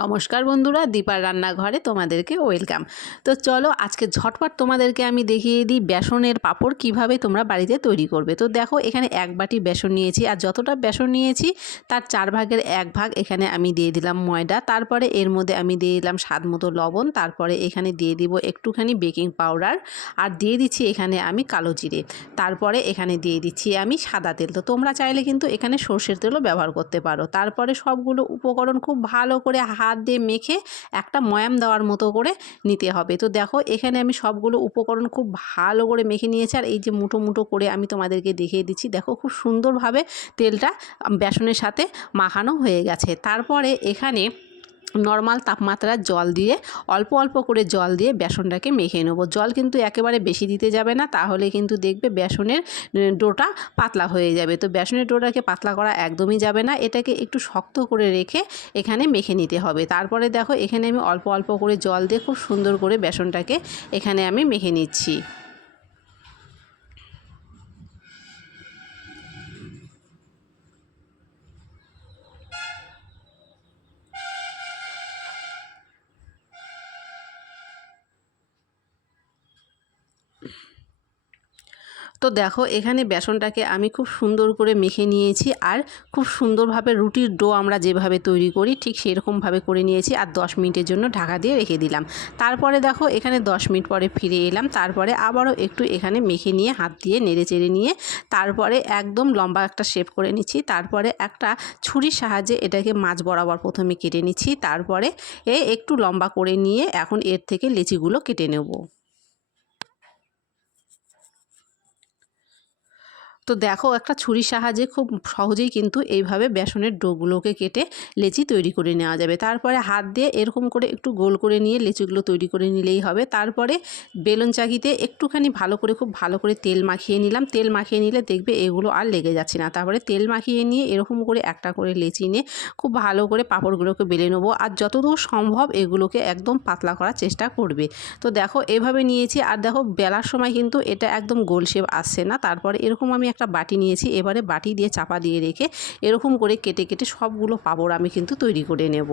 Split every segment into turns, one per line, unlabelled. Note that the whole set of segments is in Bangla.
নমস্কার বন্ধুরা, দীপার রান্নাঘরে তোমাদেরকে ওয়েলকাম। তো চলো আজকে ঝটপট তোমাদেরকে আমি দেখিয়ে দিই বেসনের পাঁপড় কীভাবে তোমরা বাড়িতে তৈরি করবে। তো দেখো, এখানে এক বাটি বেসন নিয়েছি আর যতটা বেসন নিয়েছি তার চার ভাগের এক ভাগ এখানে আমি দিয়ে দিলাম ময়দা। তারপরে এর মধ্যে আমি দিয়ে দিলাম স্বাদ মতো লবণ। তারপরে এখানে দিয়ে দিব একটুখানি বেকিং পাউডার। আর দিয়ে দিচ্ছি এখানে আমি কালো জিরে। তারপরে এখানে দিয়ে দিচ্ছি আমি সাদা তেল। তো তোমরা চাইলে কিন্তু এখানে সর্ষের তেলও ব্যবহার করতে পারো। তারপরে সবগুলো উপকরণ খুব ভালো করে হাত দিয়ে মেখে একটা ময়াম দেওয়ার মতো করে নিতে হবে। তো দেখো, এখানে আমি সবগুলো উপকরণ খুব ভালো করে মেখে নিয়েছি। আর এই যে মুঠো মুঠো করে আমি তোমাদেরকে দেখিয়ে দিচ্ছি। দেখো, খুব সুন্দরভাবে তেলটা বেসনের সাথে মাখানো হয়ে গেছে। তারপরে এখানে নর্মাল তাপমাত্রার জল দিয়ে, অল্প অল্প করে জল দিয়ে বেসনটাকে মেখে নেব। জল কিন্তু একেবারে বেশি দিতে যাবে না, তাহলে কিন্তু দেখবে বেসনের ডোটা পাতলা হয়ে যাবে। তো বেসনের ডোটাকে পাতলা করা একদমই যাবে না, এটাকে একটু শক্ত করে রেখে এখানে মেখে নিতে হবে। তারপরে দেখো, এখানে আমি অল্প অল্প করে জল দিয়ে খুব সুন্দর করে বেসনটাকে এখানে আমি মেখে নিচ্ছি। তো দেখো, এখানে বেসনটাকে আমি খুব সুন্দর করে মেখে নিয়েছি আর খুব সুন্দরভাবে রুটির ডো আমরা যেভাবে তৈরি করি, ঠিক সেরকমভাবে করে নিয়েছি আর দশ মিনিটের জন্য ঢাকা দিয়ে রেখে দিলাম। তারপরে দেখো, এখানে দশ মিনিট পরে ফিরে এলাম, তারপরে আবারও একটু এখানে মেখে নিয়ে হাত দিয়ে নেড়ে চেড়ে নিয়ে তারপরে একদম লম্বা একটা শেপ করে নিচ্ছি, তারপরে একটা ছুরির সাহায্যে এটাকে মাছ বরাবর প্রথমে কেটে নিচ্ছি, তারপরে এ একটু লম্বা করে নিয়ে এখন এর থেকে লেচিগুলো কেটে নেব। তো দেখো, একটা ছুরির সাহায্যে খুব সহজেই কিন্তু এইভাবে বেসনের ডোগুলোকে কেটে লেচি তৈরি করে নেওয়া যাবে। তারপরে হাত দিয়ে এরকম করে একটু গোল করে নিয়ে লেচিগুলো তৈরি করে নিলেই হবে। তারপরে বেলুন চাকিতে একটুখানি ভালো করে, খুব ভালো করে তেল মাখিয়ে নিলাম। তেল মাখিয়ে নিলে দেখবে এগুলো আর লেগে যাচ্ছে না। তারপরে তেল মাখিয়ে নিয়ে এরকম করে একটা করে লেচি নিয়ে খুব ভালো করে পাঁপড়গুলোকে বেলে নেব। আর যতদূর সম্ভব এগুলোকে একদম পাতলা করার চেষ্টা করবে। তো দেখো, এভাবে নিয়েছি। আর দেখো, বেলার সময় কিন্তু এটা একদম গোল শেপ আসছে না। তারপরে এরকম আমি একটা বাটি নিয়েছি, এবারে বাটি দিয়ে চাপা দিয়ে রেখে এরকম করে কেটে কেটে সবগুলো পাবড় আমি কিন্তু তৈরি করে নেব।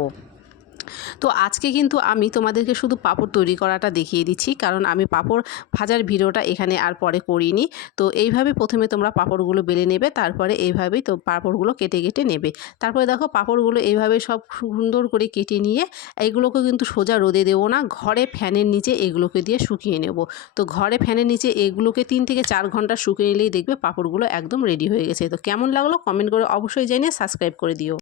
তো আজকে কিন্তু আমি তোমাদেরকে শুধু পাঁপড় তৈরি করাটা দেখিয়ে দিচ্ছি। কারণ আমি পাঁপড় ভাজার ভিডিওটা এখানে আর পরে করিনি। তো এইভাবে প্রথমে তোমরা পাঁপড়গুলো বেলে নেবে, তারপরে এইভাবেই তো পাঁপড়গুলো কেটে কেটে নেবে। তারপরে দেখো পাঁপড়গুলো এইভাবে সব সুন্দর করে কেটে নিয়ে এইগুলোকে কিন্তু সোজা রোদে দেবো না, ঘরে ফ্যানের নিচে এগুলোকে দিয়ে শুকিয়ে নেব। তো ঘরে ফ্যানের নিচে এগুলোকে তিন থেকে চার ঘণ্টা শুকিয়ে নিলেই দেখবে পাঁপড়গুলো একদম রেডি হয়ে গেছে। তো কেমন লাগল কমেন্ট করে অবশ্যই জানিয়ে সাবস্ক্রাইব করে দিও।